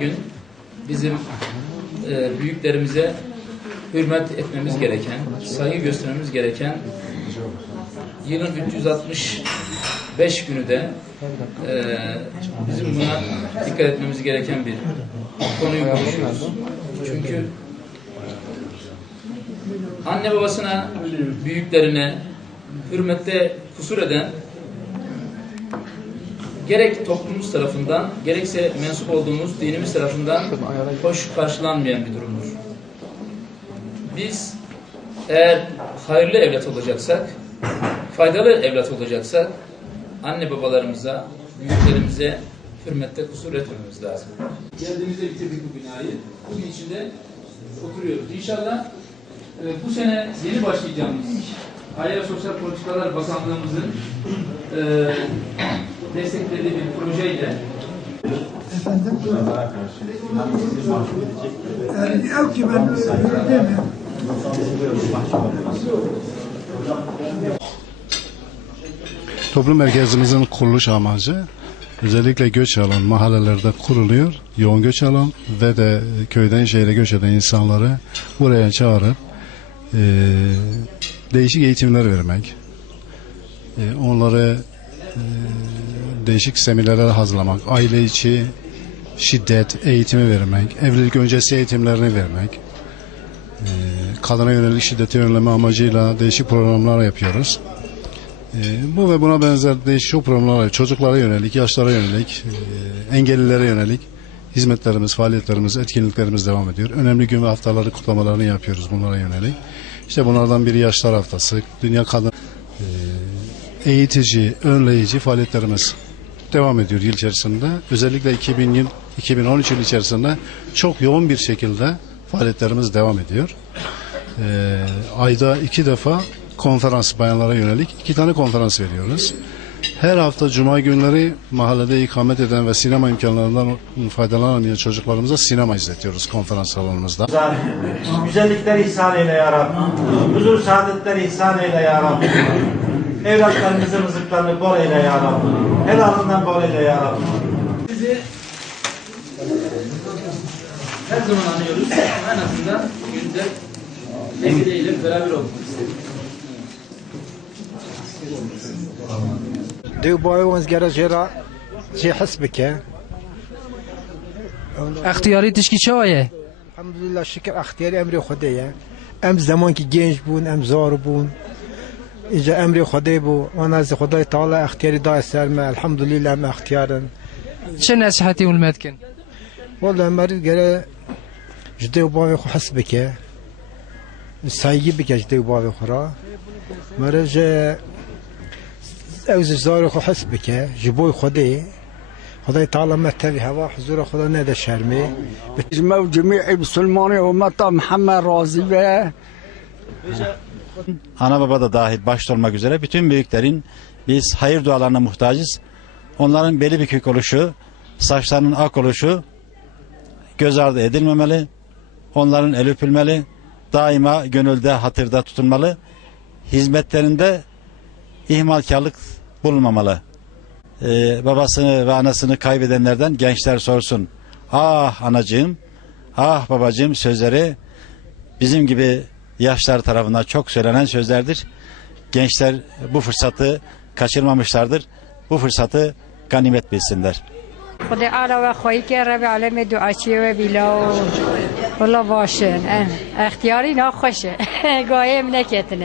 Bugün bizim büyüklerimize hürmet etmemiz gereken, saygı göstermemiz gereken yılın 365 günü de bizim buna dikkat etmemiz gereken bir konuyu konuşuyoruz. Çünkü anne babasına, büyüklerine hürmette kusur eden gerek toplumumuz tarafından, gerekse mensup olduğumuz dinimiz tarafından hoş karşılanmayan bir durumdur. Biz eğer hayırlı evlat olacaksak, faydalı evlat olacaksak, anne babalarımıza, büyüklerimize hürmette kusur etmememiz lazım. Geldiğimizde bitirdik bu binayı. Bugün içinde oturuyoruz. İnşallah bu sene yeni başlayacağımız Aile ve Sosyal Politikalar Bakanlığımızın desteklediği bir projeyle Toplum merkezimizin kuruluş amacı özellikle göç alan mahallelerde kuruluyor. Yoğun göç alan ve de köyden şehre göç eden insanları buraya çağırıp değişik eğitimler vermek, onları değişik seminerlere hazırlamak, aile içi şiddet eğitimi vermek, evlilik öncesi eğitimlerini vermek, kadına yönelik şiddeti önleme amacıyla değişik programlar yapıyoruz. Bu ve buna benzer değişik programlar, çocuklara yönelik, yaşlara yönelik, engellilere yönelik hizmetlerimiz, faaliyetlerimiz, etkinliklerimiz devam ediyor. Önemli gün ve haftaları kutlamalarını yapıyoruz bunlara yönelik. İşte bunlardan biri Yaşlar Haftası, Dünya Kadın eğitici, önleyici faaliyetlerimiz devam ediyor yıl içerisinde. Özellikle 2013 yıl içerisinde çok yoğun bir şekilde faaliyetlerimiz devam ediyor. Ayda 2 defa konferans, bayanlara yönelik 2 tane konferans veriyoruz. Her hafta cuma günleri mahallede ikamet eden ve sinema imkanlarından faydalanamayan çocuklarımıza sinema izletiyoruz konferans salonumuzda. Güzellikler ihsan eyle ya Rabbi. Huzur saadetler ihsan eyle ya Rabbi. Evlatlarımızın rızıklarını bol eyle ya Rabbi. Helalından bol eyle ya Rabbi. bizi her zaman anıyoruz. En azından bugün de vesileyle beraber olduk. دو بايونز جرا شي حسبك اختیاری تشکی چایه؟ الحمد لله شكر اختياري امري خديه ام زمان كي جنج بون ام زار بون اجا امري خدي بو وانا از خدای تعالی اختياري دا سرما الحمد لله ام اختيارن چه نصیحتی ولمت کن؟ والله مريض جرا جدو باوي خو حسبك سايجي بك جدو باوي خرا مرج اوز زار خو حسبك جبوي خدي خدای تعالی متوی هوا حضور خدا نده شرمه اجمع جميع Müslümanı ümmete Muhammed razı ve ana baba da dahil başta olmak üzere bütün büyüklerin biz hayır dualarına muhtacız. Onların beli bükük oluşu, saçlarının ak oluşu göz ardı edilmemeli. Onların el öpülmeli. Daima gönülde, hatırda tutulmalı. Hizmetlerinde ihmalkarlık bulunmamalı. Babasını ve anasını kaybedenlerden gençler sorsun. Ah anacığım, ah babacığım sözleri bizim gibi yaşlar tarafından çok söylenen sözlerdir. Gençler bu fırsatı kaçırmamışlardır. Bu fırsatı ganimet bilsinler. خدا علا و خواهی که رب علم دعاچی و بیلا و والله باشن اختیاری ناخوشه گاهی نکتنه